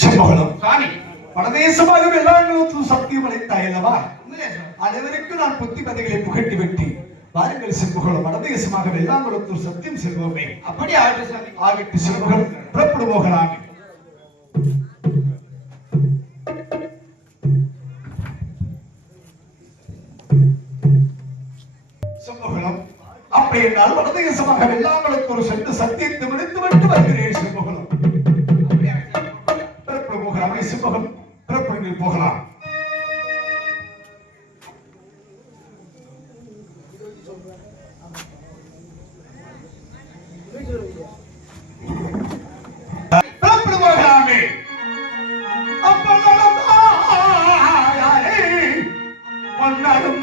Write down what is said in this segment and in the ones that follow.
செம்பகலம் சாமி பரதேசமாக வெள்ளாங்களும் சத்தியம் அளித்தாயல்லவா? அனைவருக்கும் நான் புத்திமதிகளை புகட்டி விட்டு வாருங்கள் செம்பகலம் வடதேசமாக வெள்ளாங்குளத்தூர் சத்தியம் செல்வோமே. அப்படி ஆகட்டும் சாமி. ஆகட்டு செம்பகலம் புறப்படு போகலாம். செம்பகலம் அப்படி என்றால் வடதேசமாக வெள்ளாங்குளத்தூர் சென்று சத்தியத்தை முடித்துவிட்டு வருகிறேன். செம்பகலம் புறப்படு போகலாமே. செம்பகலம் புறப்படுங்கள் போகலாம். புறப்படு போகலாமே. ஒன்னாலும்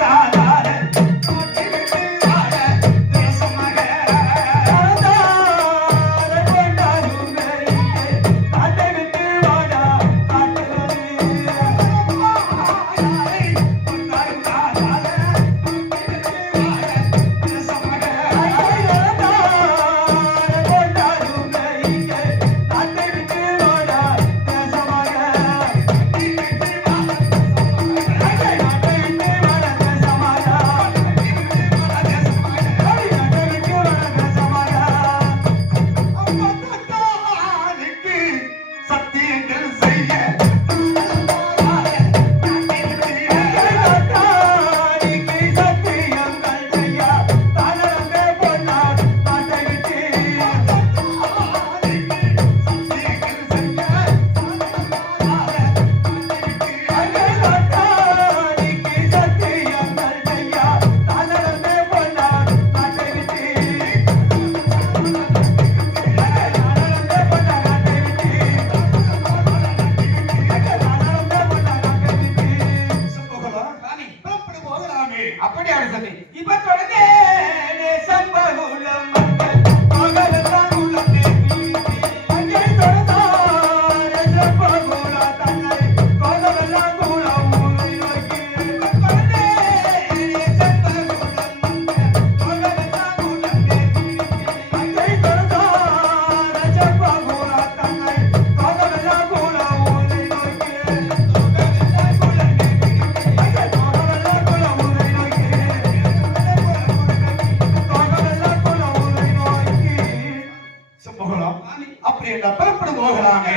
புறப்படும் போகலாமே.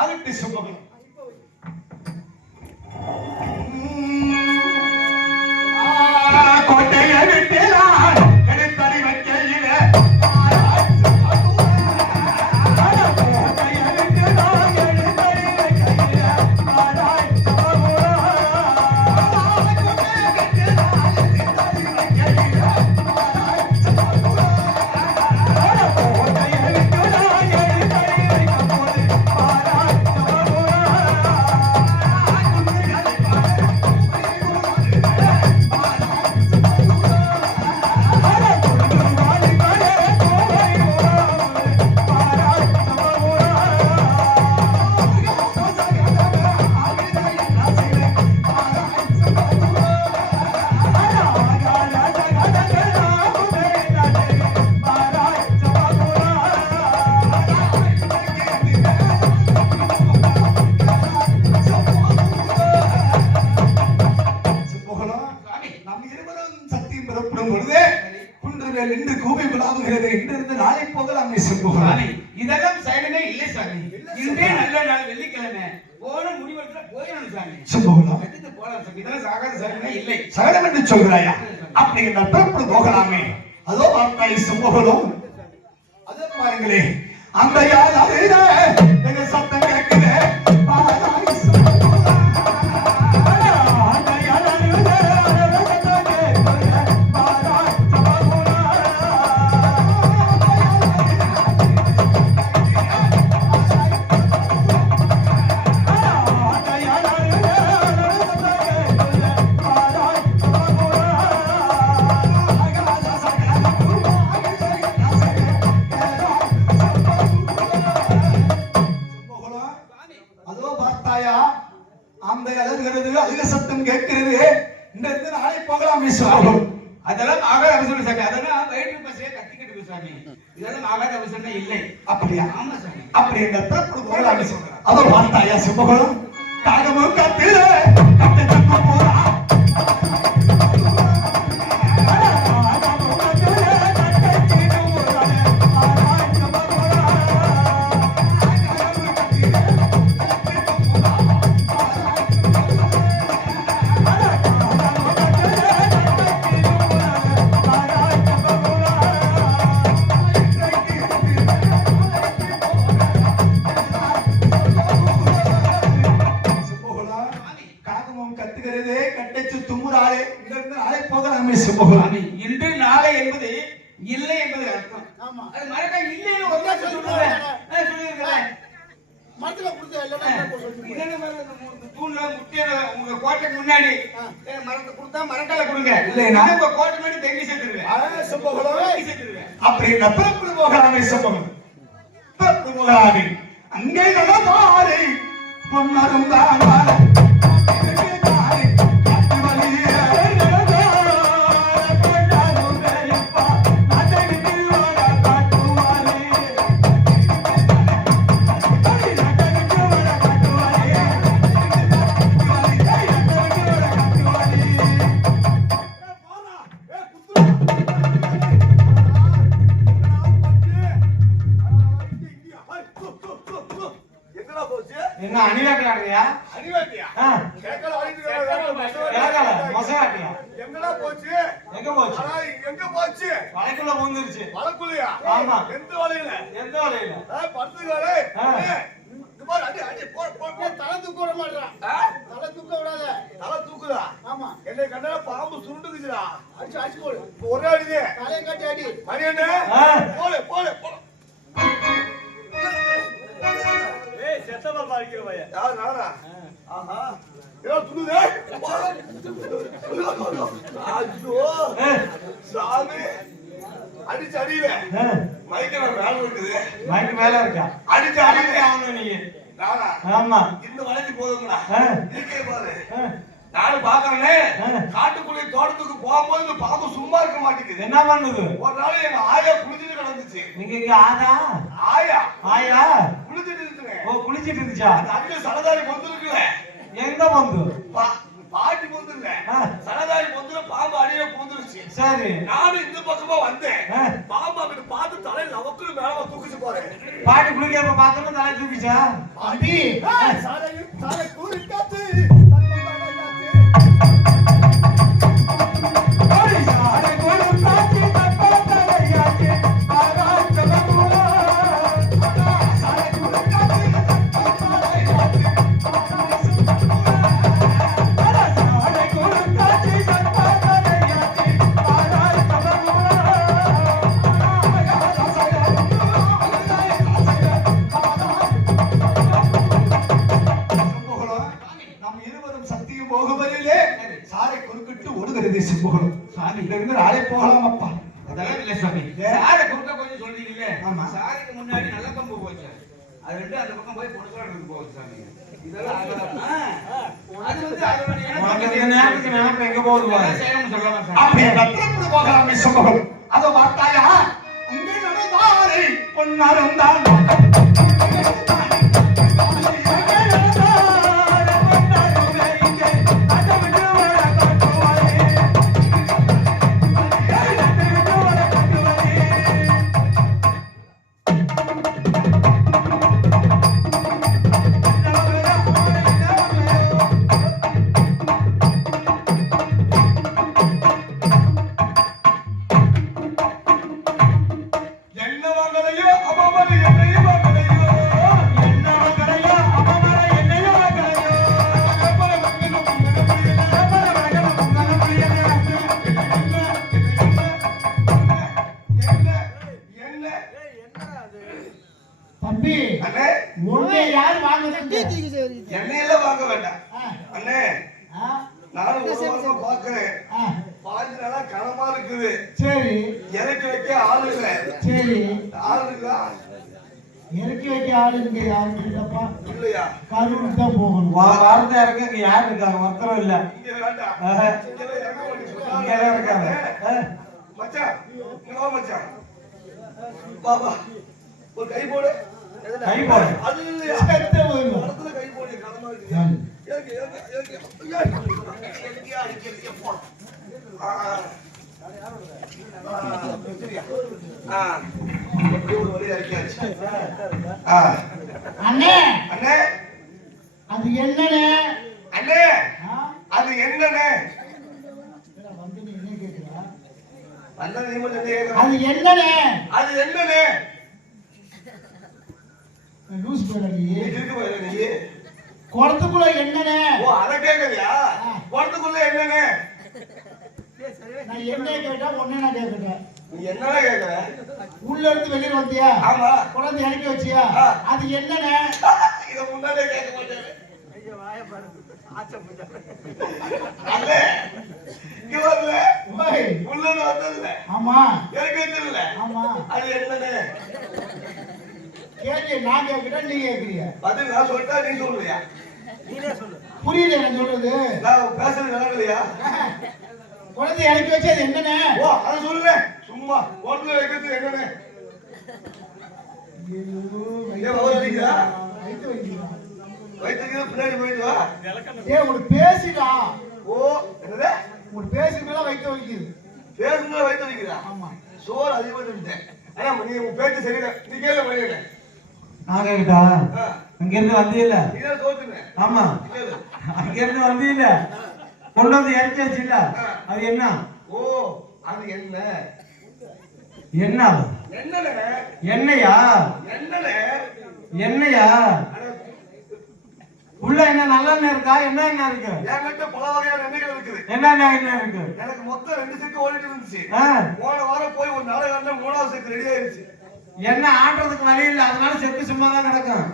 அதுக்கு சுபகம் கோட்டையை விட்டேன் எடுத்தறி வைக்கையில என்று கூபை விழாவுகிறது. இன்றிருந்து நாளை போகலாம். இதெல்லாம் சைனமே இல்லை சாமி. இன்றே நல்ல நாள் வெள்ளிக்கிழமை போன முடிவெடுத்து போயிடணும் சாமி. சுபோகலாம் எடுத்து போலாம் சாமி. இதெல்லாம் சாகாத சைனமே இல்லை. சகலம் என்று சொல்கிறாயா? அப்படி என்றால் புறப்படு போகலாமே. அதோ வார்த்தை சுபோகலம் அதோ பாருங்களே. அந்த யார் எங்க சத்தம் கேட்குது. அதிக சத்தம் கேட்கிறது. இன்றிருந்து நாளை போகலாம். அதெல்லாம் ஆக சொல்லு சாமி. அதெல்லாம் வயிற்று பசியை கத்திக்கிட்டு சாமி. இதெல்லாம் ஆகாத அவசரம் இல்லை. அப்படியா? ஆமா சாமி. அப்படி என்ற பிறப்பு கோகலாமி சொல்றாங்க. அதோ பார்த்தாயா சிம்மகுலம் காகமும் கத்திலே கட்டி தப்பு போறா சாமி, இன்று நாளை என்பது இல்லை என்பது அர்த்தம். ஆமா. அது மறக்க இல்லைன்னு ஒரு வார்த்தை சொல்லுவேன். சொல்லிருக்கேன். மரத்துல கொடுத்த தூண்ல முட்டிய உங்க கோட்டைக்கு முன்னாடி மரத்தை கொடுத்தா மரக்கால கொடுங்க. இல்லைன்னா உங்க கோட்டை முன்னாடி தெங்கி சேர்த்துருவேன். சேர்த்துருவேன். அப்படி பிறப்பு போகலாமே சம்பவம் பிறப்பு போகலாமே அங்கே நடந்தாரே பொன்னரும் தான் என்ன அணிவாட்டியா? அடிவாட்டியா? கேக்கல மொசையாட்டியா? எங்கடா போச்சு? எங்க போச்சு? எங்க போச்சு? வலைக்குள்ள பூந்துருச்சு. வலக்குலையா? ஆமா. எந்த வலையில? எந்த வலையில? படுத்துக்காரே. இந்த மாதிரி அடி அடி போ தலை தூக்க விட மாட்டறான். தலை தூக்க விடாத. தலை தூக்குதா? ஆமா. என்னை கண்டா பாம்பு சுருண்டுக்குதுடா. அடிச்சு அடிச்சு போடு. ஒரே அடிதே. தலைய கட்டி அடி. அடி என்ன? போடு போடு போடு. ஏய் செத்தமா பாக்கிற பைய. யார் நானா? ஆஹா. ஏ துணுதே. ஐயோ. சாமி. அடிச்சு அடியில. மைக்கல மேல இருக்குது. மைக் மேல இருக்கா? அடிச்சு அடியில ஆவணும் நீ. நானா? ஆமா. இந்த வளைக்கு போதுங்கடா. இருக்கே பாரு. நானும் பாக்குறேனே. காட்டுக்குள்ள தோட்டத்துக்கு போகும்போது இந்த பாம்பு சும்மா இருக்க மாட்டேங்குது. என்ன பண்ணுது? ஒரு நாள் எங்க ஆயா குளிச்சிட்டு கிடந்துச்சு. நீங்க இங்க ஆதா? ஆயா. ஆயா? குளிச்சிட்டு இருந்துச்சு. ஓ குளிச்சிட்டு இருந்துச்சா? அங்க சலதாரி பொந்து இருக்குல்ல. எங்க வந்து? பாட்டி பொந்து இல்ல. சலதாரி பொந்துல பாம்பு அடியில பூந்துருச்சு. சரி. நானும் இந்த பக்கமா வந்தேன். பாம்பு அங்கிட்டு பார்த்து தலை லவக்குன்னு மேல தூக்கிச்சு போறேன். பாட்டி குளிக்கிறப்ப பார்த்தோம் தலை தூக்கிச்சா? பாட்டி சாலை கூறிக்காத்து போகலாம் அப்பா. அதெல்லாம் இல்ல சாமி. சாரை குறுக்க கொஞ்சம் சொல்றீங்கல்ல. ஆமா. சாருக்கு முன்னாடி நல்ல கம்பு போச்சு. அது ரெண்டு அந்த பக்கம் போய் பொடுசோடு போகுது சாமி. இதெல்லாம் அது வந்து அதோட நேரத்துக்கு நினைப்பு எங்க போகுது பாரு. செய்யணும்னு சொல்லலாம் சாமி. அப்படி ரத்னப்படி போகலாமே சம்பவம். அதோ பார்த்தாயா அங்கே நடந்தாரே பொன்னாரும் தான் தம்பி உன்னை யார் வாங்குறது? என்னையில வாங்க வேண்டாம் அண்ணே. நானும் ஒரு வருஷம் பாக்குறேன். 5 நாளா கனமா இருக்குது. சரி. இறக்கி வைக்க ஆள் இல்ல. சரி. ஆள் இருக்கா? இறக்கி வைக்க ஆள் இங்க யாரும் இல்லப்பா. இல்லையா? காரணம் தான் போகணும். வார்த்தை இறக்க இங்க யாரு இருக்காங்க? ஒருத்தரும் இல்ல. இங்க வேண்டாம். இங்க இருக்காங்க. மச்சான் இங்க வா மச்சான். பாபா ஒரு கை போடு. கை போடு. அது இல்லையா? செத்த போயிடுவா. படத்துல கை போடு. கடமா இருக்கு. ஏக்கு. போ. அண்ணே அண்ணே அது என்னண்ணே? அண்ணே அது என்னண்ணே? வந்து நீ என்ன கேக்குறா? அண்ணா நீ மட்டும் என்ன கேக்குற? அது என்னண்ணே? அது என்னண்ணே? லூஸ் போயிடா நீ. இருக்கு போயிட நீ. குளத்துக்குள்ள என்னண்ணே? ஓ அத கேக்குறியா? குளத்துக்குள்ள என்னண்ணே? நான் என்ன கேட்டா ஒண்ணே நான் கேக்குறேன். நீ என்னடா கேக்குற? உள்ள இருந்து வெளிய வந்தியா? ஆமா. குழந்தை இறக்கி வச்சியா? அது என்னண்ணே? இத முன்னாடியே கேட்க மாட்டேன். ஐயோ வாய பாரு. ஆச்ச புஜா. அல்ல. இங்க வரல. ஓய். உள்ள வந்தல்ல. ஆமா. இறக்கி வச்சல்ல. ஆமா. அது என்னண்ணே? கேளு நான் கேக்குறேன் நீ கேக்குறியா? பதில் நான் சொல்லிட்டா நீ சொல்றியா? நீனே சொல்லு. புரியல நான் சொல்றது. நான் பேசுறது விளங்கலையா? குழந்தை இறக்கி வச்சது என்னண்ணே? ஓ அத சொல்லு. சும்மா ஓட்டுல வைக்கிறது என்னண்ணே? ஏன் ஓட அடிக்கிறா? வயித்து வலிக்குதா? வயித்துக்கு பின்னாடி போயிட்டு வா. ஏய் உனக்கு பேசிடா. ஓ என்னது? உனக்கு பேசினா வயித்து வலிக்குது. பேசுனா வயித்து வலிக்குதா? ஆமா. சோறு அதிகமா தின்னுட்டேன். ஆனா நீ உன் பேச்சு சரியில்லை. நீ கேளு மணியனே. நான் கேட்டா அங்க இருந்து வந்தே இல்ல. நீதான் தோத்துனே. ஆமா. கேளு. அங்க இருந்து வந்தே இல்ல. கொண்டு வந்து இறக்கி வச்சில்ல. அது என்ன? ஓ அது என்ன? என்ன? என்னண்ணே? என்னையா? என்னண்ணே? என்னையா? உள்ள என்ன நல்லெண்ணெய் இருக்கா? என்ன எண்ணெய் இருக்கு? என்கிட்ட பல வகையான எண்ணெய்கள் இருக்குது. என்ன எண்ணெய் இருக்கு? எனக்கு மொத்தம் 2 செக்கு ஓடிட்டு இருந்துச்சு. ஆ. போன வாரம் போய் ஒரு நாளை கண்ட 3வது செக்கு ரெடி ஆயிருச்சு. எண்ணெய் ஆட்டுறதுக்கு வழி இல்ல, அதனால செக்கு சும்மா தான் கிடக்கும்.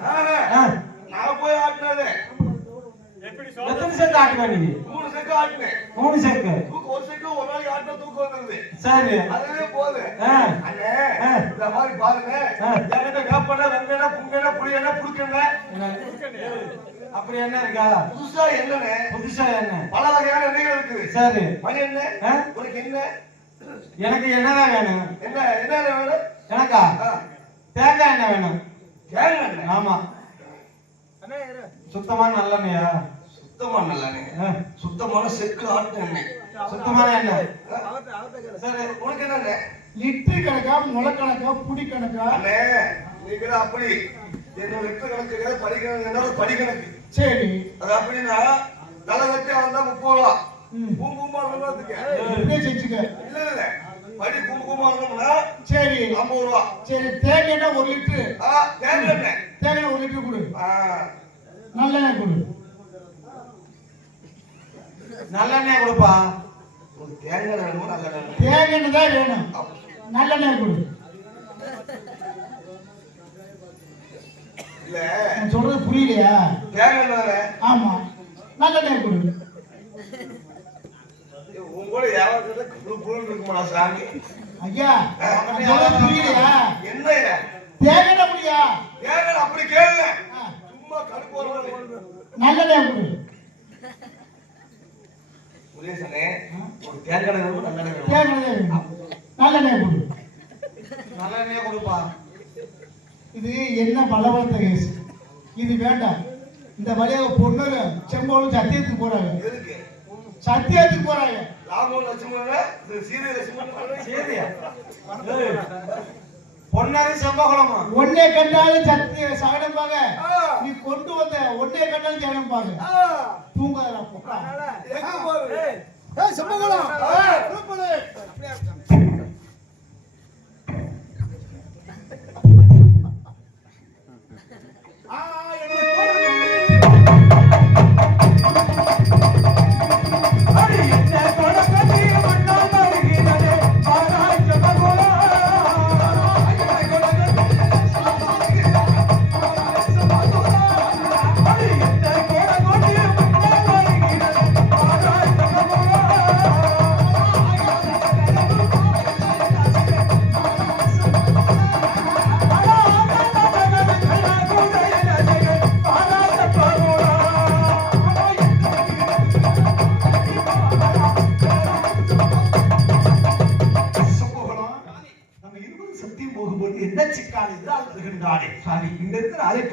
நான் போய் ஆட்டினது. எத்தனை செக்கு ஆட்டுவா நீ? 3 செக்கு ஆட்டினேன். 3 செக்கு. ஒரு செக்கு ஒரு நாளைக்கு ஆட்டினா தூக்கம் வந்துருது. சரி. அதுவே போகுது. அண்ணே இந்த மாதிரி பாருங்க. என்கிட்ட வேப்பெண்ணெய், வெங்காயம், புங்கெண்ணெய், புளியெண்ணெய், புளிக்கெண்ணெய். அப்படி என்ன இருக்கா? புதுசா என்னண்ணே? புதுசா என்ன? பல வகையான எண்ணெய்கள் இருக்குது. சரி. மணி என்ன? உனக்கு என்ன? எனக்கு என்னதான் வேணும்? என்ன என்ன வேணும்? எனக்கா? தேங்காய் எண்ணெய் வேணும். தேங்காய் எண்ணெய்? ஆமா. அண்ணே சுத்தமான நல்லெண்ணெயா? சுத்தமான நல்லெண்ணெய். சுத்தமான செக்கு ஆட்டு எண்ணெய். சுத்தமான எண்ணெய். சரி உனக்கு என்ன? லிட்டர் கணக்கா, முளை கணக்கா, புடி கணக்கா? அண்ணே நீங்க அப்படி என்ன லிட்டர் கணக்கு படிக்கணும் படிக்கணக்கு. சரி. அது அப்படின்னா நல்ல வெட்டியா வந்தா 30 ரூபா. பூம்பூமா இப்படியே செஞ்சுக்க. இல்ல இல்ல படி பூம்பூமா இருந்தோம்னா சரி 50 ரூபா. சரி தேங்காய் எண்ணெய் 1 லிட்டர். தேங்காய் எண்ணெய். தேங்காய் 1 லிட்டர் கொடு. நல்லெண்ணெய் கொடு. நல்லெண்ணெய் கொடுப்பா. தேங்காய் எண்ணெய் வேணுமா நல்லெண்ணெய்? தேங்காய் எண்ணெய் தான் வேணும். நல்லெண்ணெய் கொடு. இல்ல நான் சொல்றது புரியலையா? தேங்காய் எண்ணெய். ஆமா. நல்லெண்ணெய் கொடு. உங்களோட யாவது புழு இருக்குமா சாமி? ஐயா நான் சொல்றது புரியலையா? என்ன தேங்காய் எண்ணெய் குடியா? தேங்காய் அப்படி கேளு. சும்மா கடுப்பு வர நல்லெண்ணெய் கொடு. புரியசனே ஒரு தேங்காய் வேணும் நல்லெண்ணெய் வேணும். தேங்காய் வேணும். நல்லெண்ணெய் கொடு. நல்லெண்ணெய் கொடுப்பா. இது என்ன பலவர்த்த கேஸ்? இது வேண்டாம். இந்த வழியாக பொண்ணு செம்போலும் சத்தியத்துக்கு போறாங்க. எதுக்கு? சத்தியத்துக்கு போறாங்க. ராமு லட்சுமணன் சீதை லட்சுமணன் சீதையா? பொன்னாரி செம்பகுளமா? ஒன்னே கண்டாலும் சத்திய சகனம்பாங்க. நீ கொண்டு வந்த ஒன்னே கண்டாலும் சகனம்பாங்க. தூங்காதடா போடா. எங்க போற? ஏய் செம்பகுளம். கூப்பிடு.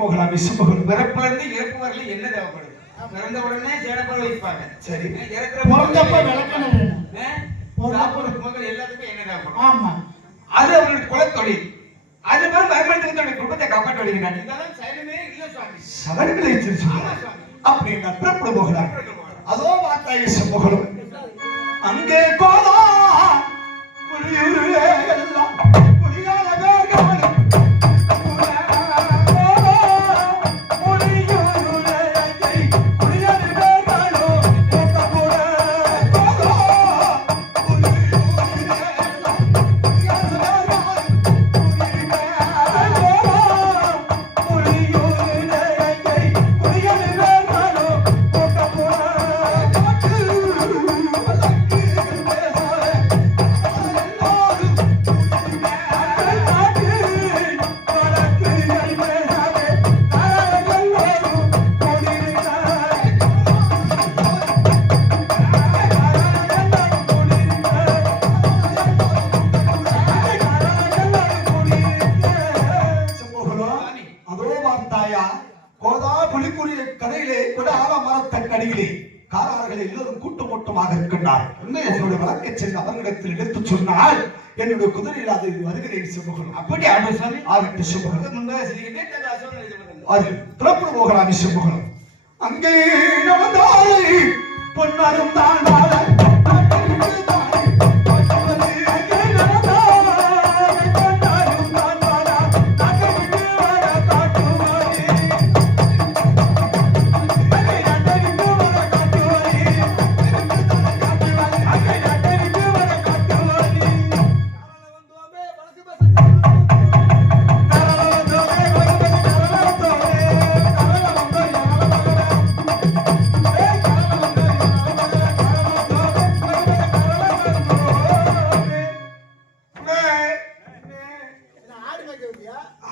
போகலாம் சிம்மகன். பிறப்புல இருந்து இறப்பு வரல என்ன தேவைப்படுது? பிறந்த உடனே சேனப்பல் வைப்பாங்க. சரி. பிறந்தப்ப விளக்கணும் வேணும். சாப்பிடுற எல்லாத்துக்கும் என்ன தேவைப்படும்? ஆமா, அது அவங்களுக்கு குலத்தொழில். அது மாதிரி பயன்படுத்தி குடும்பத்தை காப்பாற்ற வருகிறார். இதெல்லாம் சைனமே இல்ல சுவாமி. சவர்களை அப்படி நட்பு போகலாம். அதோ மாத்தாய் சிம்மகன் அங்கே கோதா புலியூரே எல்லாம் புலியால வேர்காடு என்னுடைய குதிரையில் அது வருகிறேன் சிம்மகன். அப்படி ஆகட்டும் சிம்மகன். அது திறப்பு போகலாம் சிம்மகன். அங்கே நடந்தாய் பொன்னரும் தான்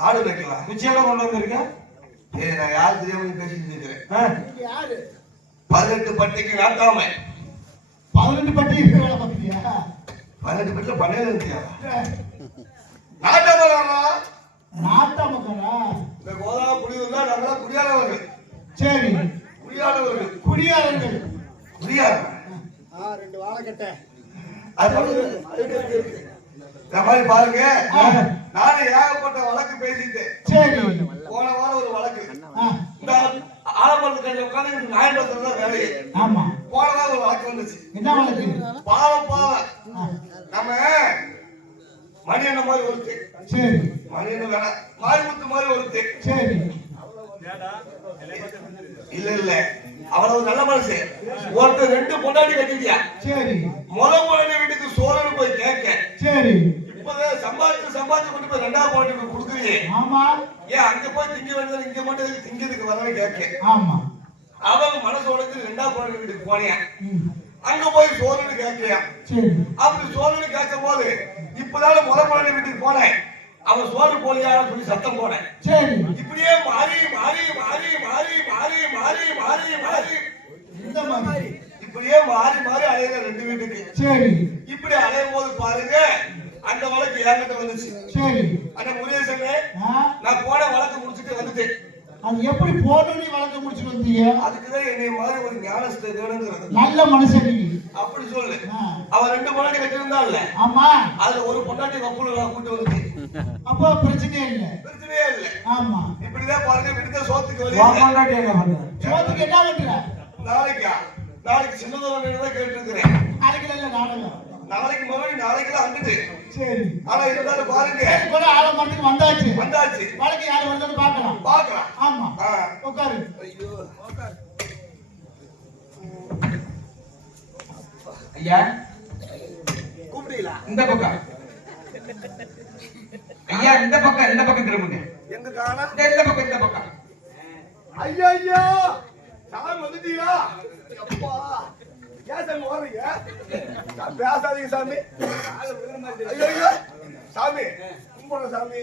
ஆடு வைக்கலாம். குச்சியெல்லாம் கொண்டு வந்திருக்கேன். நான் யார் தெரியாம பேசிட்டு இருக்கிறேன். 18 பட்டிக்கு நாட்டாமை. 18 பட்டி இருக்க வேலை பார்த்தியா? 18 பட்டில பண்ணையில இருக்கியா? நாட்டாமக்காரா? நாட்டாமக்காரா? இந்த கோதா புலியூர்ல நம்மள குடியானவர்கள். சரி. குடியானவர்கள். குடியானவர்கள். குடியானவர்கள். 2 வாழைக்கட்டை. அது மாதிரி பாருங்க. நானே ஏகப்பட்ட வழக்கு பேசிட்டேன். சரி. போன வாரம் ஒரு வழக்கு. இந்த ஆலமரத்து கடையில உட்கார்ந்து எனக்கு நியாயம் பேசுறதா வேலையே. ஆமா. போன வாரம் ஒரு வழக்கு வந்துச்சு. என்ன வழக்கு? பாவம். நம்ம மணியண்ண மாதிரி ஒருத்து. சரி. மணியண்ண வேணா. மாரிமுத்து மாதிரி ஒருத்து. சரி. இல்ல அவ்வளவு நல்ல மனசு. ஒருத்தர் 2 பொண்டாட்டி கட்டிட்டியா? சரி. பொண்டாட்டி வீட்டுக்கு சோழன்னு போய் கேட்க. சரி. இப்பதான் சம்பாதிச்சு கொண்டு போய் 2ஆவது பொண்டாட்டி கொடுக்குறீங்க. ஆமா. ஏன் அங்க போய் திங்க வேண்டியது இங்க மட்டும் திங்கிறதுக்கு வரவே கேட்க. ஆமா. அவங்க மனசு உடைச்சு 2ஆவது பொண்டாட்டி வீட்டுக்கு போனியா? அங்க போய் சோழன்னு கேட்கலையா? சரி. அப்படி சோழன்னு கேட்கும் போது இப்பதான பொண்டாட்டி வீட்டுக்கு போனேன். அவன் சோறு போலியான்னு சொல்லி சத்தம் போனேன். சரி. இப்படியே மாறி இந்த மாதிரி இப்படியே மாறி அலையிற 2 வீட்டுக்கு. சரி. இப்படி அலையும் போது பாருங்க அந்த வழக்கு என்கிட்ட வந்துச்சு. சரி. அந்த முருகேசனே நான் போன வழக்கு முடிச்சிட்டு வந்துட்டேன். அது எப்படி போனோனே வழக்கு முடிச்சிட்டு வந்தீங்க? அதுக்குதான் என்னை மாதிரி ஒரு ஞானஸ்தை வேணுங்கிறது. நல்ல மனுஷன் நீ. அப்படி சொல்லு. அவன் 2 பொண்டாட்டி வச்சிருந்தான்ல. ஆமா. அதுல ஒரு பொண்டாட்டி கப்புல கூட்டு வந்து. அப்போ பிரச்சனையே இல்ல. ஆமா. இப்படிதான் பாருங்க விடுத சோத்துக்கு வெளியே. பொண்டாட்டி என்ன பண்ற? சோத்துக்கு என்ன பண்ற? நாளைக்கு சின்னதோட தான் கேட்டிருக்கிறேன். நாளைக்கு இல்ல நாடகம். நாளைக்கு மறுபடி நாளைக்குலாம் அங்குது. சரி. ஆனா இருந்தாலும் பாருங்க கூட ஆலமரத்துக்கு வந்தாச்சு. நாளைக்கு யாரு வருதுன்னு பார்க்கலாம். ஆமா. உட்காரு. ஐயோ. ஐயா கூப்பிடுறீங்களா? இந்த பக்கம். ஐயா இந்த பக்கம் திரும்புங்க. எங்க காணா? இந்த பக்கம். ஐயா சாமி வந்துட்டீங்களா? அப்பா ஏன் சாமி ஓடுறீங்க? பேசாதீங்க சாமி. ஐயோ சாமி கும்பிடுற சாமி.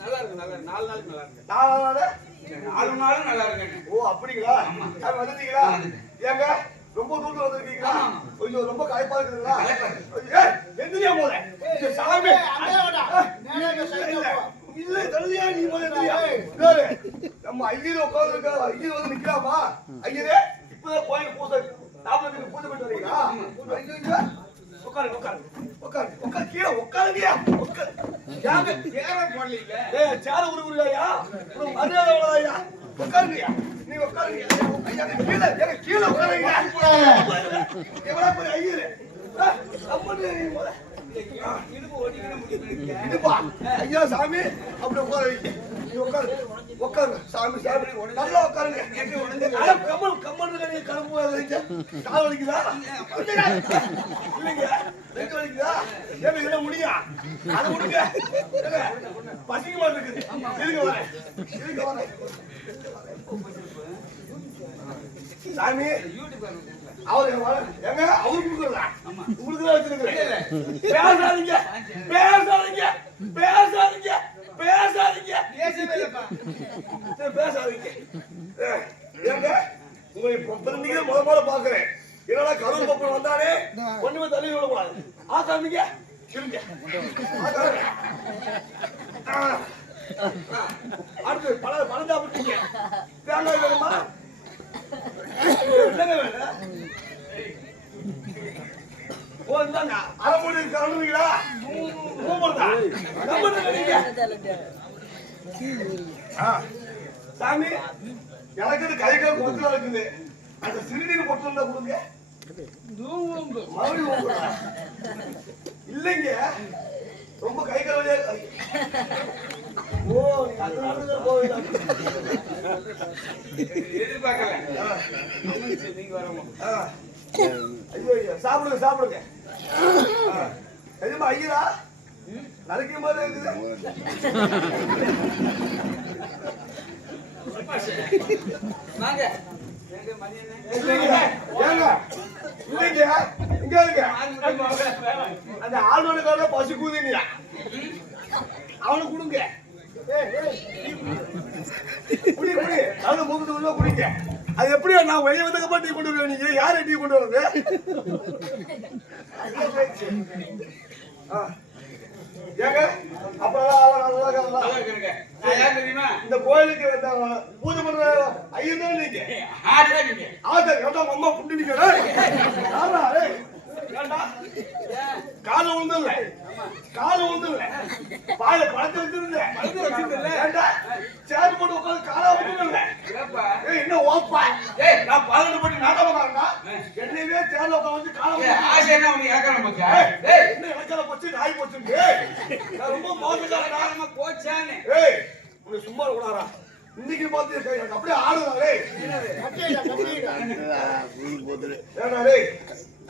நல்லா இருக்கு. 4 நாளுக்கு நல்லா இருக்கு. 4 நாளும் நல்லா இருக்கு. ஓ அப்படிங்களா? சாமி வந்துட்டீங்களா? ஏங்க ரொம்ப தூரம் வந்திருக்கீங்களா? ஐயோ ரொம்ப களைப்பா இருக்குதுங்களா? எந்திரியா போறேன். சாமி அங்கே வாடா. நேரா சைடுல போ. இல்ல தள்ளியா நீ முதல்ல நம்ம ஐயர் உட்கார்ந்து ஐயர் வந்து நிக்கலாமா ஐயரே இப்பதான் கோயில் பூசை நாமத்துக்கு பூஜை பண்ணிட்டு வரீங்களா உட்காரு உட்காரு உட்காரு உட்காரு கீழே உட்காருங்கயா உட்காரு யாங்க சேர போடலீங்க. ஏய் சேர உருவுறியா மரியாதை உள்ளதாயா உட்காருங்கயா நீ உட்காருங்க கீழே கீழே உட்காருங்க எவ்வளவு பெரிய ஐயர் அம்மனே இடுப்பு ஒடிக்கிற முடியும். இதுப்பா ஐயா சாமி அப்படி உட்காரு நீ உட்காரு உட்காரு சாமி சாமி நல்லா உட்காருங்க கம்மல் கம்மல் நீ கருப்பு கால் வலிக்குதா இல்லைங்க நெஞ்சு வலிக்குதா ஏன் இதெல்லாம் முடியா அதை முடிங்க பசிக்குமா இருக்குது இருங்க வரேன் சாமி அவரு எங்க அவரு கொடுக்குறதா உங்களுக்கு தான் வச்சிருக்கிறேன் பேசாதீங்க பேசாதீங்க பேசாதீங்க பேசாதீங்க பேசாதீங்க ஏங்க உங்களை பிறந்தீங்க முத பாக்குறேன் என்னடா கரூர் பப்பன் வந்தானே ஒண்ணுமே தள்ளி விடக்கூடாது ஆசாமிங்க இருங்க அடுத்து பழம் சாப்பிட்டீங்க தேங்காய் வேணுமா என்னங்க வேணும் ஓ இந்தாங்க அரை மூடி கலந்துங்களா சாமி எனக்கு கைக்கால் கொத்துல இருக்குது அந்த சிறுநீர் பொட்டல் கொடுங்க இல்லைங்க ரொம்ப கை கால் வழியா ஓ எதிர்பார்க்கல. நீங்க வரணும். ஐயோ ஐயோ சாப்பிடுங்க சாப்பிடுங்க எதுமா ஐயரா நரைக்கும் போது இருக்குது வாங்க. இல்லைங்க இங்க இருங்க அந்த ஆளோட பசு கூதினியா அவனுக்கு கொடுங்க குடி குடி அவனு மூக்குது உள்ள குடிங்க அது எப்படியா நான் வெளியே வந்தக்கப்ப டீ கொண்டு வருவேன் நீங்க யாரு டீ கொண்டு வருது ஏங்க இந்த கோயிலுக்கு பூஜை பண்ற ஐயன் தான் நீங்க அம்மா புண்டு கால உழுந்துல்ல கால உழுந்துல்ல பாய பழத்தை வச்சிருந்தேன் சேர் போட்டு உட்காந்து காலா விட்டுல என்ன ஓப்பா நான் 12 மணி நாடகம்னா என்னையே சேர்ல உட்காந்து கால ஆசை என்ன உனக்கு ஏக்கறம் போச்சா? என்ன இலக்கல போச்சு நாய் போச்சு நான் ரொம்ப மோசக்காரனா போச்சானே. உன்னை சும்மா கூடாரா இன்னைக்கு பார்த்து எனக்கு அப்படியே ஆடுறாரே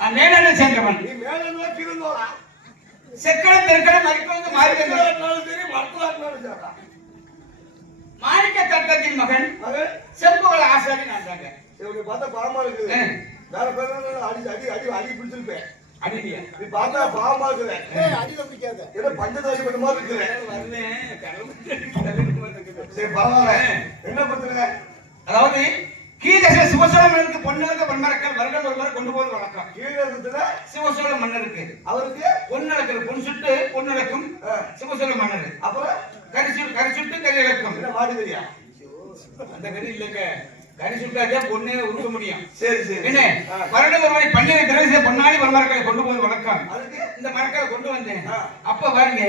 நான் மேலே சேர்ந்தவன். நீ மேல கீழா செக்கடம் தெற்கடம் மறிக்கொண்டு மாறிக்கலாட்டினாலும் சரி மரத்தலாட்டினாலும் சரிடா மாணிக்க தர்க்கத்தின் மகன் செம்புகள் ஆசாரி நான் தாங்க. இவனை பார்த்தா பாவமா இருக்குது வேற பேர் அடி அடி அடி அடி பிடிச்சிருப்பேன் அடியா நீ பார்த்தா பாவமா இருக்குற அடியில பிடிக்காத ஏதோ பஞ்சதாசி பண்ண மாதிரி இருக்குற சரி பரவாயில்ல என்ன பண்றீங்க அதாவது கீழே சிவசோழ மன்னருக்கு பொன்னழக பொன்மரக்கல் வருடம் ஒரு முறை கொண்டு போவது வழக்கம். கீழே இருக்கிற சிவசோழ மன்னருக்கு அவருக்கு பொன்னழக்கல் பொன் சுட்டு பொன்னழக்கும் சிவசோழ மன்னர். அப்புறம் கரி சுட்டு கரி இழக்கும். என்ன மாடுறியா அந்த கறி இல்லைங்க. கறி சுட்டாக்கே பொண்ணே உருக்க முடியும். சரி சரி என்ன வருடம் ஒரு முறை பன்னீரை திரவிச பொன்னாடி பொன்மரக்கலை கொண்டு போவது வழக்கம். அதுக்கு இந்த மரக்கலை கொண்டு வந்தேன். அப்ப பாருங்க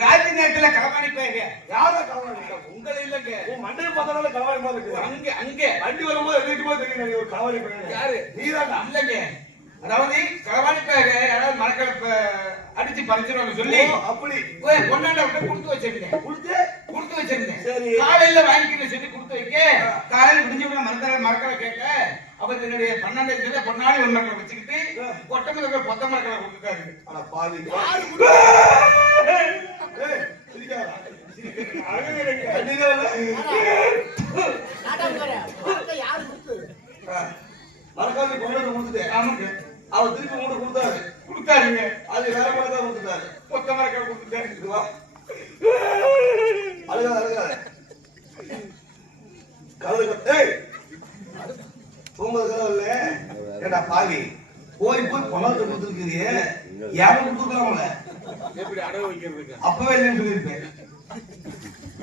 ராத்திரி நேரத்துல களவாணி போயிருக்க யாரா களவாணி உங்களை இல்லைங்க. உன் மண்டையை பார்த்தாலும் களவாணி மாதிரி இருக்கு. அங்க அங்கே வண்டி வரும்போது எழுதிட்டு போது தெரியும் ஒரு களவாணி போயிருக்க யாரு நீதானா இல்லைங்க. அதாவது களவாணி போயிருக்க யாராவது மரக்கலை அடிச்சு பறிச்சிருவாங்க சொல்லி அப்படி பொன்னாண்ட விட்டு கொடுத்து வச்சிருந்தேன். கொடுத்து வச்சிருந்தேன். சரி காலையில வாங்கிக்கிட்டு சொல்லி கொடுத்து வைக்க காலையில முடிஞ்ச உடனே மரக்கலை கேட்க அப்ப என்னுடைய 12 பொன்னாடி ஒரு மரக்கலை வச்சுக்கிட்டு கொட்டமலை பொத்த மரக்கலை கொடுத்துட்டாரு. ஆனா பாதி மரக்காசி கொண்டு கொடுத்துட்டேன். ஆமாங்க. அவர் திருப்பி மூணு கொடுத்தாருங்க. அது வேற மாதிரி தான் கொடுத்துட்டாரு. பொத்த மரக்கலை கொடுத்துட்டாரு. அழுகாத அழுகாத கவலை தூங்குறது கவலை இல்ல. ஏடா பாவி போய் பணத்தை கொடுத்துருக்கிறியே யாரும் கொடுத்துருக்காங்களே எப்படி அடவு வைக்கிறதுக்கு அப்பவே இல்லைன்னு சொல்லியிருப்பேன்.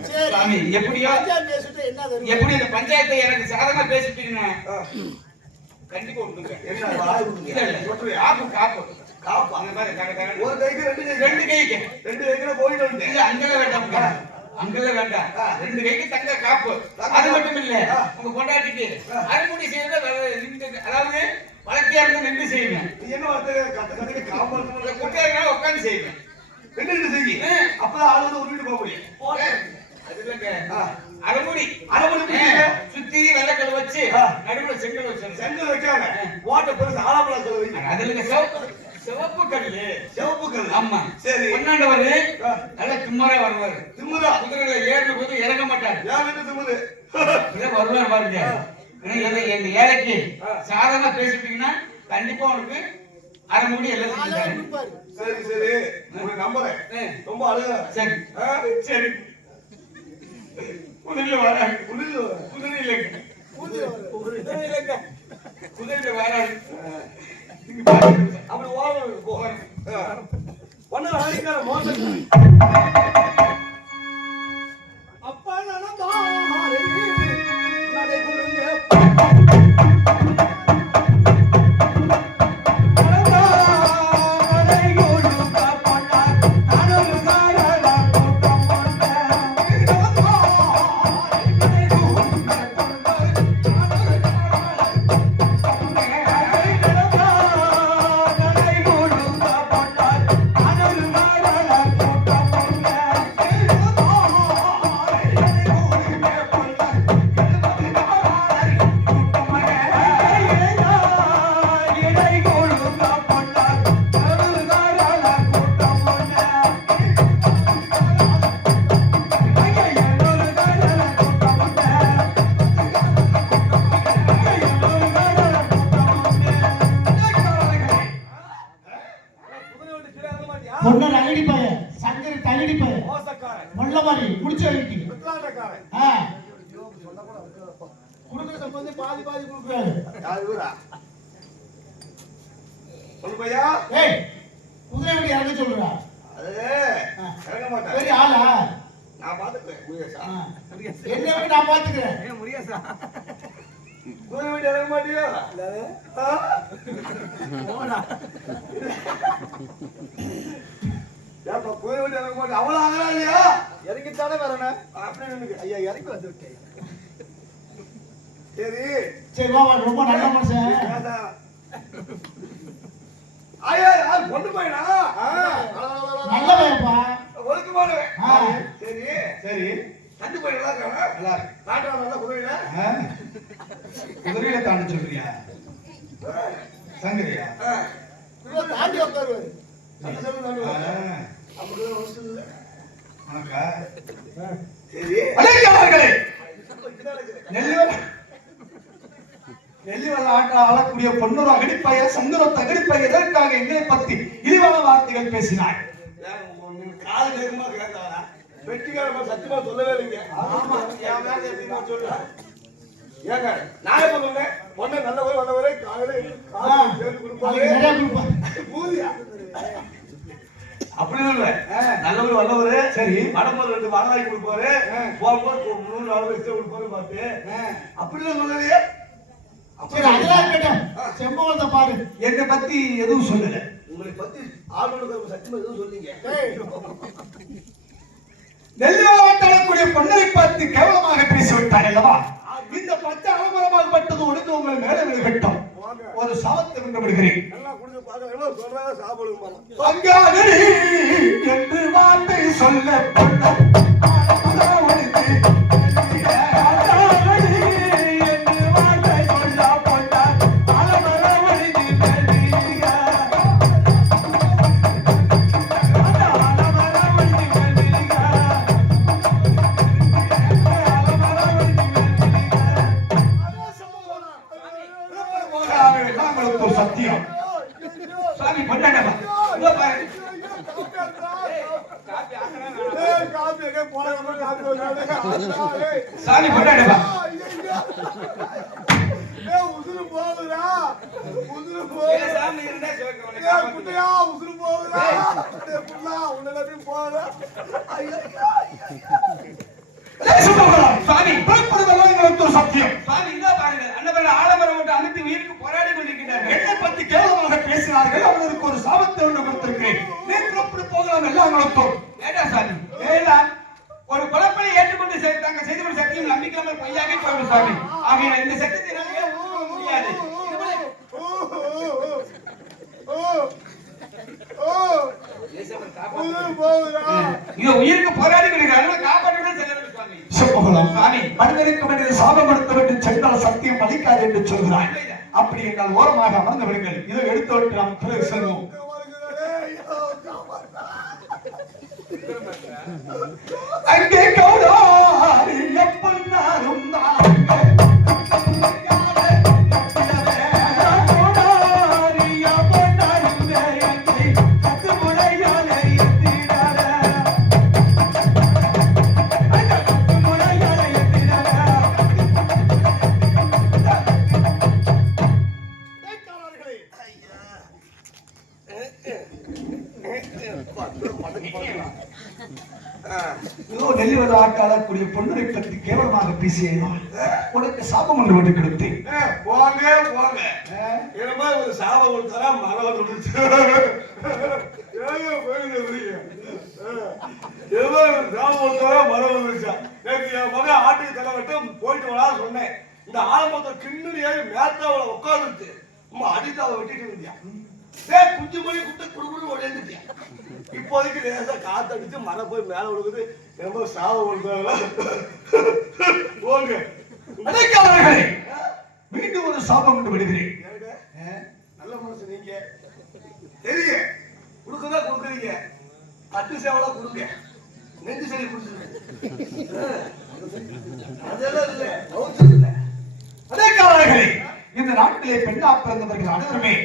சரி. சாமி எப்படியோ பஞ்சாயத்து பேசிட்டு என்ன தருவீங்க? எப்படி இந்த பஞ்சாயத்தை எனக்கு சாதகமா பேசிட்டீங்கன்னா கண்டிப்பா விட்டுங்க. என்ன வாய் விடுங்க. இல்ல, இல்ல. சொல்றியா? காப்பு காப்பா. அந்த மாதிரி தக தகன்னு. ஒரு கைக்கு ரெண்டு கை. ரெண்டு கைக்கு. ரெண்டு கைக்குள்ள போயிட்டு வந்தேன். இல்ல, அங்கெல்லாம் வேண்டாம். அங்கெல்லாம் வேண்டாம். ரெண்டு கைக்கு தங்க காப்பு. அது மட்டும் இல்ல, உங்க பொண்டாட்டிக்கு அறுமுடி செய்யறத அதாவது வழக்கியா இருந்து நின்று செய்வேன். நீ என்ன வார்த்தை கத்துக்கு காப்பாற்ற குட்டையா உட்காந்து செய்வேன். ரெண்டு செய்தி. அப்பதான் ஆளு வந்து உருவிட்டு போக முடியும். அது இல்லைங்க. அரைமுடி முடியுங்க. சுத்தி வெள்ளக்கல் வச்சு நடுவுல செங்கல் வச்சு செங்கல் வைக்காம ஓட்ட பெருசு ஆலாப்பழம் சொல்ல வைங்க. அதுல சிவப்பு கல்லு. சிவப்பு கல். ஆமா. சரி. பொன்னாண்டவர் நல்லா திம்மரா வருவாரு. திமுறா. குதிரையில ஏறின போது இறங்க மாட்டாரு. ஏன் வீட்டு திமுது? இதான் வருவார் பாருங்க. எங்க ஏழைக்கு சாதகமா பேசிட்டீங்கன்னா கண்டிப்பா உனக்கு அரை மூடி எல்லாம் செஞ்சு தரேன். கொடுப்பாரு. சரி சரி உங்களை நம்புறேன். ரொம்ப அழுக. சரி சரி. குதிரையில வராங்க. குதிரையில குதிரையில வராங்க. அப்படி ஓடணும் போ. ஒண்ணு அடிக்காத மோசம். அப்பா நனபாரே நடைபுடுங்க. பொண்ணு அகடிப்பாய சங்கரி தகடிப்பாய மோசக்காரன். முள்ள மாதிரி முடிச்சு அடிக்கி வெట్లాட்டக்காரன். கொடுக்குற சம்பந்தி பாதி பாதி கொடுக்குறாரு. யார் இவரா? சொல்லு பையா. ஏய் குதிரை வண்டி இறங்க சொல்றா. அது இறங்க மாட்டேன். பெரிய ஆளா? நான் பாத்துக்கிறேன். முருகேசா. என்ன விட நான் பாத்துக்கிறேன். குதிரை வீட்டு இறங்க மாட்டியோ? ஏப்பா குதிரை வீட்டு இறங்க மாட்டியா? அவ்வளவு ஆகிறா இல்லையா? இறங்கித்தானே வரணும். அப்படின்னு எனக்கு ஐயா இறங்கி வந்து விட்டேன். சரி சரி வா வா, ரொம்ப நல்ல மனுஷன். ஐயா யார் பொண்ணு பையனா? நல்ல பையப்பா. ஒழுக்கமானவன். சரி சரி. தண்டு போய் நல்லா இருக்கானா? நல்லா இருக்கு. காட்டுறான் நல்லா குதிரையில. குதிரையில தாண்டி சொல்றியா? சங்கரியா? தாண்டி உட்காருவாரு. அந்த சைடு தாண்டி வா. அப்படிதான் வசதி இல்ல. வணக்கா. சரி. அலைக்காரர்களே, நெல்லிவல்ல ஆளக்கூடிய பொன்னூர் அகடிப்பைய சந்துரத்தை அகடிப்பைய எதற்காக என்னை பத்தி இழிவான வார்த்தைகள் பேசினார்? காது கேட்குமா கேட்டாரா? வெட்டிக்காரமா சத்தியமா சொல்லவே இல்லைங்க. ஆமா என் மேல எப்படிமா சொல்ல? ஏங்க நான் எப்ப சொன்னேன்? பொண்ணு நல்லவரே வந்தவரே காலையில சேர்த்து கொடுப்பாரு. நிறைய கொடுப்பாரு. பூதியா அப்படி இல்ல. நல்லவர் வல்லவரு. சரி வரும்போது 2 வாங்கி கொடுப்பாரு. போகும்போது 3 அளவு எக்ஸ்ட்ரா கொடுப்பாரு பார்த்து. அப்படிதான் சொல்லலையே. சரி அதெல்லாம் இருக்கட்டும். செம்பவத்தை பாரு. என்னை பத்தி எதுவும் சொல்லல. உங்களை பத்தி ஆளோட சத்தியமா எதுவும் சொன்னீங்க? நெல்லிவல்லாட்டக்கூடிய பொண்ணை பார்த்து கேவலமாக பேசிவிட்டார் அல்லவா? இந்த பச்சை அலமரமாக பட்டது ஒடுங்க உங்கள் மேல விழுகட்டும். ஒரு சாபத்தை கொண்டு விடுகிறேன். நல்லா குடிச்சு பாக்க சொல்றாங்க சாப்பிடுமா அங்காடி என்று வார்த்தை சொல்ல பொண்ணு சத்தியம். சாமி பண்ணாங்கப்பா. இதோ பாரு. சாமி பண்ணாங்கப்பா. உசுறு போகுதுடா. உசுறு போகுது. சாமி இருந்தா சொல்றேன். குட்டையா உசுறு போகுதுடா. புள்ளா உன்னலத்தையும் போகுதா. விழுத்தோம். ஏடா சாமி ஏடா ஒரு குழப்பத்தை ஏற்றுக்கொண்டு தாங்க செய்து கொண்ட சத்தியம் நம்பிக்காமல் பொய்யாகவே போய்விடும் சாமி. ஆகையால் இந்த சத்தியத்தை நாங்கள் ஏற்றுக்கொள்ள முடியாது. இது உயிருக்கு போராடி கிடைக்கிறார்கள் காப்பாற்றுடன் செல்ல வேண்டும் சாமி. செம்பகலம் மனிதனுக்கு மனித சாபப்படுத்த வேண்டும் சென்றால் சத்தியம் பலிக்காது என்று சொல்கிறார். அப்படி என்றால் ஓரமாக அமர்ந்து விடுங்கள். இதை எடுத்து நாம் பிறகு செல்வோம். அங்கே கௌடாரி எப்பன்னாரும் நெல்லுவது ஆக்காளக்கூடிய பொண்ணரை பற்றி கேவலமாக பேசியதால் உனக்கு சாபம் ஒன்று விட்டு கொடுத்தேன். போங்க போங்க என்னமா ஒரு சாபம் கொடுத்தா மரம் வந்துடுச்சு. சாபம் கொடுத்தா மரம் வந்துருச்சா? நேற்று என் மகன் ஆட்டுக்கு தலை விட்டு போயிட்டு வரா சொன்னேன். இந்த ஆரம்பத்தை கிண்ணு ஏறி மேத்தாவளை உட்காந்துருச்சு. அடித்தாவை வெட்டிட்டு இருந்தியா? குஞ்சு மணி குட்ட குடுக்குன்னு ஒழிந்துட்டியா? இப்போதைக்கு லேசா காத்தடிச்சு மரம் போய் மேல விழுகுது. ரொம்ப சாபம் கொடுத்தாங்களா? போங்க அடைக்காரர்களே, மீண்டும் ஒரு சாபம் கொண்டு விடுகிறேன். நல்ல மனசு நீங்க தெரிய கொடுக்கதான் கொடுக்குறீங்க. கட்டு சேவலா கொடுங்க, நெஞ்சு சரி கொடுத்துருங்க. அதெல்லாம் இல்லை இல்லை. அடைக்காரர்களே, இந்த நாட்டிலே பெண்ணா பிறந்தவர்கள் அனைவருமே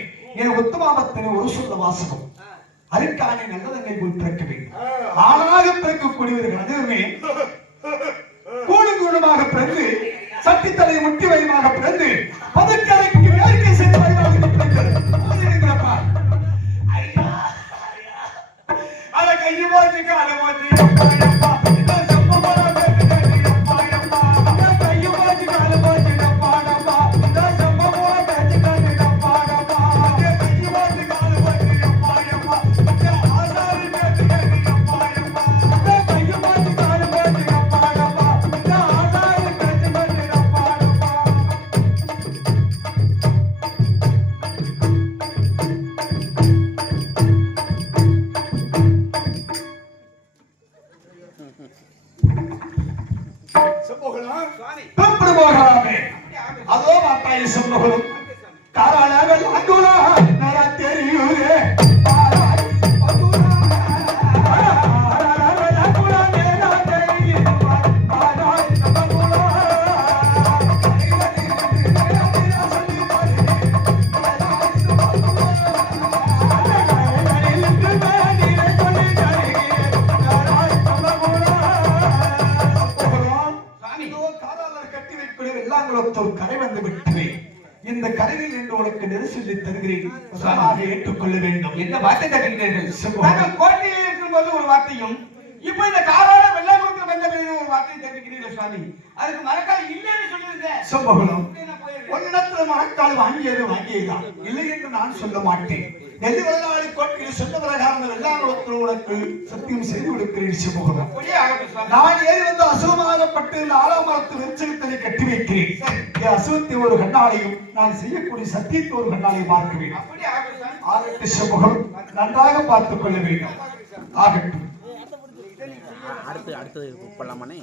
என் உத்தமாமத்தினை ஒரு சொல்ல வாசகம் அருக்கானை நல்லதனை போல் பிறக்க வேண்டும். ஆளாக பிறக்கக்கூடியவர்கள் அனைவருமே கூடும் கூடுமாக பிறந்து சட்டித்தலை முட்டி வயமாக பிறந்து பதக்கரைக்கு வேடிக்கை செய்து வருவார்கள். அதை கையை போச்சுக்க அதை போச்சு அதோ மாட்டாய் செம்பகலும் காராளர்கள் அங்குலா நர தெரியுதே கரை வந்து விட்டேன். இந்த கரையில் என்று உனக்கு நெரிசலை தருகிறேன், ஏற்றுக்கொள்ள வேண்டும். என்ன வார்த்தை தருகிறீர்கள்? கோட்டையில் இருக்கும் போது ஒரு வார்த்தையும் இப்ப இந்த காரோட வெள்ளாமுக்கு வந்த ஒரு வார்த்தையும் தெரிவிக்கிறீர்கள் சுவாமி. அதுக்கு மரக்கால் இல்லைன்னு சொல்லியிருந்தேன். செம்பகலம், உன்னிடத்தில் மரக்கால் வாங்கியதுதான் இல்லை என்று நான் சொல்ல மாட்டேன். எதிர்வெள்ளாளி கோட்டையில் சொன்ன பிரகாரம் வெள்ளாங்குளத்தில் உனக்கு சத்தியம் செய்து கொடுக்கிறேன். செம்பகலம், நான் ஏறி வந்து அசுகமாகப்பட்டு இந்த ஆலமரத்து வெஞ்சலத்தினை கட்டி வைக்கிறேன். என் அசுகத்தை ஒரு கண்ணாலையும் நான் செய்யக்கூடிய சத்தியத்தை ஒரு கண்ணாலையும் பார்க்க வேண்டும். ஆகட்டு செம்பகலம், நன்றாக பார்த்துக் கொள்ள வேண்டும். ஆகட்டும். அடுத்தது பண்ணலாமானே?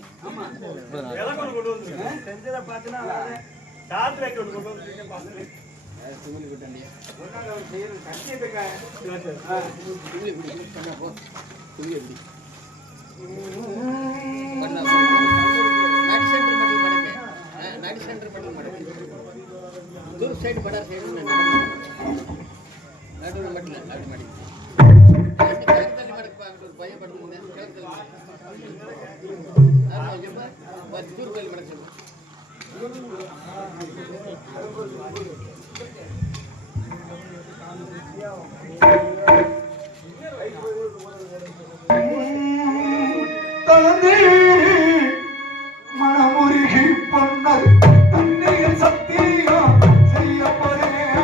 மனமுருகி பொன்னர் தன்னையில் சத்தியம் செய்ய போறேன்.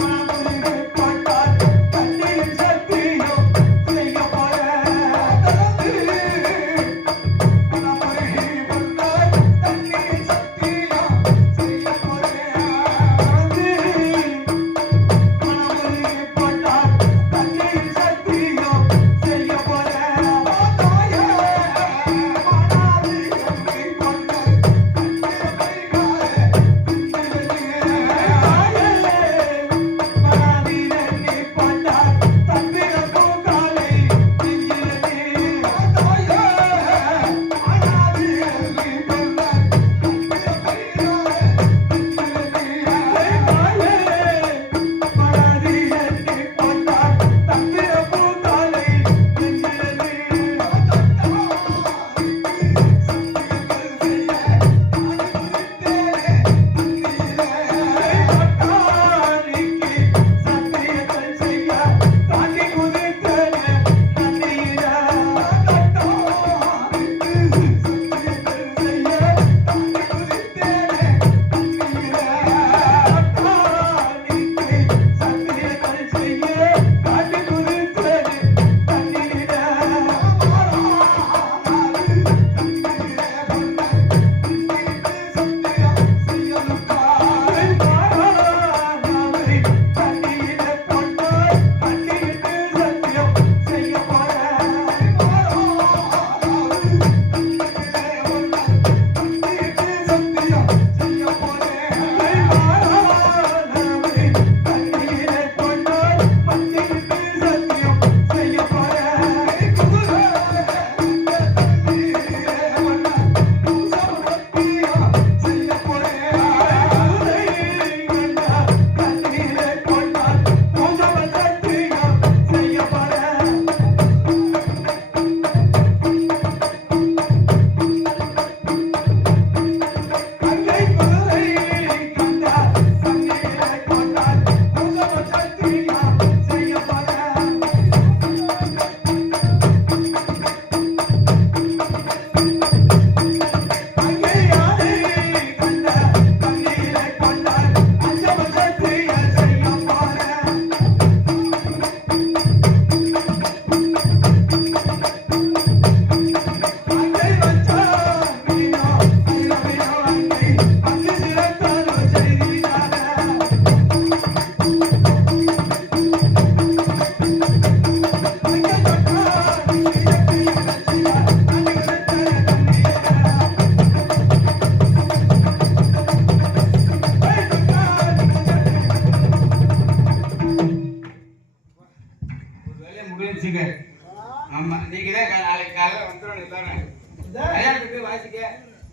மனமுருகி பொன்னர் தன்னையில் சத்தியம்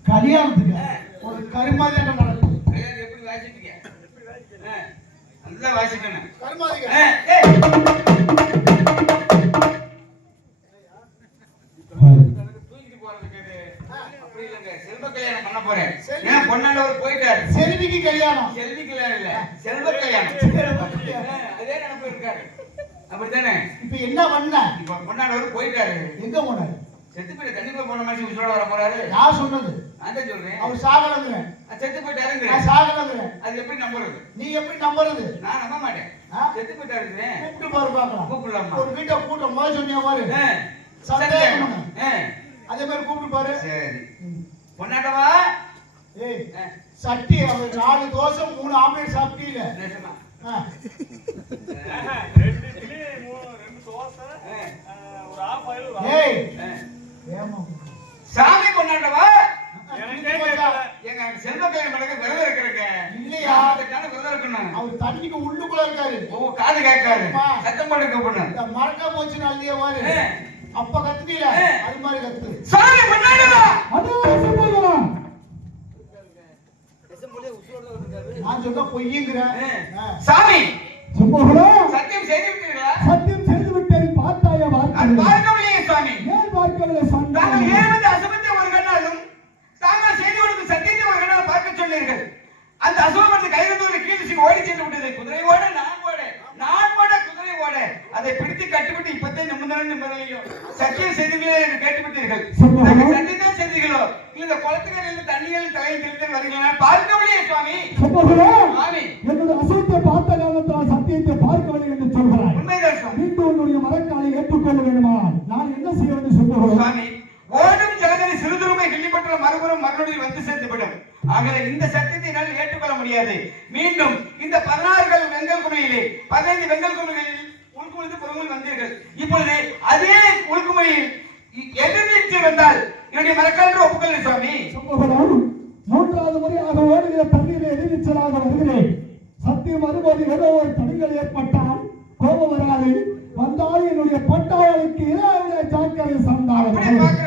கல்யாணத்துக்கு ஒரு கருமாதியாட்டம் நடக்கும். கல்யாணம் எப்படி வாசிட்டீங்க? நல்லா வாசிக்கணும். கருமாதிக்க தூக்கிட்டு போறதுக்கு அப்படி இல்லைங்க. செல்வ கல்யாணம் பண்ண போறேன். ஏன் பொண்ணாண்டவர் போயிட்டாரு. செல்விக்கு கல்யாணம். செல்வி கல்யாணம் இல்ல, செல்வ கல்யாணம். அதே நினைப்பு இருக்காரு. அப்படித்தானே? இப்ப என்ன பண்ண? இப்ப பொண்ணாண்டவர் போயிட்டாரு. எங்க போனாரு? செத்து போயிட்டு தண்ணிக்குள்ள போன மாதிரி உசுரோட வர போறாரு. யார் சொன்னது? நான் தான் சொல்றேன். அவர் சாகலங்கிறேன். செத்து போயிட்டாருங்க. நான் சாகலங்கிறேன். அது எப்படி நம்புறது? நீ எப்படி நம்புறது? நான் நம்ப மாட்டேன். செத்து போயிட்டாருங்க. கூப்பிட்டு பாரு பாக்கலாம். கூப்பிடலாமா? ஒரு வீட்டை கூட்ட முதல் சொன்னியா பாரு. சந்தேகம். அதே மாதிரி கூப்பிட்டு பாரு. சரி. பொண்ணாண்டவா. ஏய் சட்டி அவர் 4 தோசை 3 ஆம்லெட் சாப்பிட்டீல. நேசமா. ஏய் ஏமா சாமி பொண்ணாண்டவா. எங்க செல்வ கல்யாணம் பண்ண விரதம் இருக்கிறேங்க. இல்லையா? அதுக்கான விரதம் இருக்கணும். அவர் தண்ணிக்கு உள்ளுக்குள்ள இருக்காரு. ஓ காது கேட்காது. சத்தம் போட்டு கூப்பிடணும். இந்த மறக்கா போச்சு நல்லியே பாரு. அப்ப கத்துட்டீல அது மாதிரி கத்து. சாமி பொண்ணாண்டவா. நான் சொன்னா பொய்யுங்கிற. சாமி சம்பவம் சத்தியம் செய்து விட்டீர்களா? சத்தியம் செய்து விட்டேன். பார்த்தாயா? அது பார்க்கவில்லையே சாமி. ஏன் பார்க்கவில்லை? தாங்கள் ஏன் அசுபத்தை ஒரு கண்ணாலும் தாங்கள் செய்து கொடுக்கும் சத்தியத்தை ஒரு கண்ணாலும் பார்க்க சொன்னீர்கள். அந்த அசுபத்தை கைது கீழே ஓடி சென்று விட்டது. குதிரை ஓட நான் ஓட குதிரை ஓட அதை பிடித்து கட்டுப்பட்டு இப்பத்தே நிம்மதியும் சத்தியம் செய்தீர்களே என்று கேட்டுவிட்டீர்கள். சத்தியத்தை செய்தீர்களோ இந்த குளத்துக்கரையில் தண்ணியில் தலையில் திருத்தல் வருகிறீர்களா? பார்க்கவில்லையே சுவாமி. சுவாமி என்னுடைய அசுபத்தை பார்த்த காலத்தால் சத்தியத்தை பார்க்கவில்லை என்று சொல்கிறாய். உண்மைதான் சுவாமி. மீண்டும் உன்னுடைய மரக்காலை ஏற்றுக்கொள்ள வேண்டுமா? நான் என்ன செய்ய வேண்டும் சொல்லுகிறோம்? சுவாமி ஓடும் ஜலதனை சிறுதுருமை கிள்ளிப்பட்ட மறுபுறம் மறுநொடியில் வந்து சேர்ந்துவிடும். ஆகவே இந்த சத்தியத்தை என்னால் ஏற்றுக்கொள்ள முடியாது. மீண்டும் இந்த 16 வெங்கல் குமையிலே 15 வெங்கல் குமைகளில் உள்குமிழ்ந்து புறமுள் வந்தீர்கள். இப்பொழுது அதே உள்குமையில் எதிர்நீச்சல் வந்தால் என்னுடைய மரக்கால் ஒப்புக்கொள்ள சுவாமி. சம்பவம் 3வது முறையாக ஓடுகிற தண்ணீரை எதிர்நீச்சலாக வருகிறேன். சத்தியம் வரும்போது ஏதோ ஒரு தடங்கள் ஏற்பட்டால் கோபம் வராது. வந்தால் என்னுடைய பட்டாளுக்கு இராவிட ஜாக்கிரதை சார்ந்தார்கள்.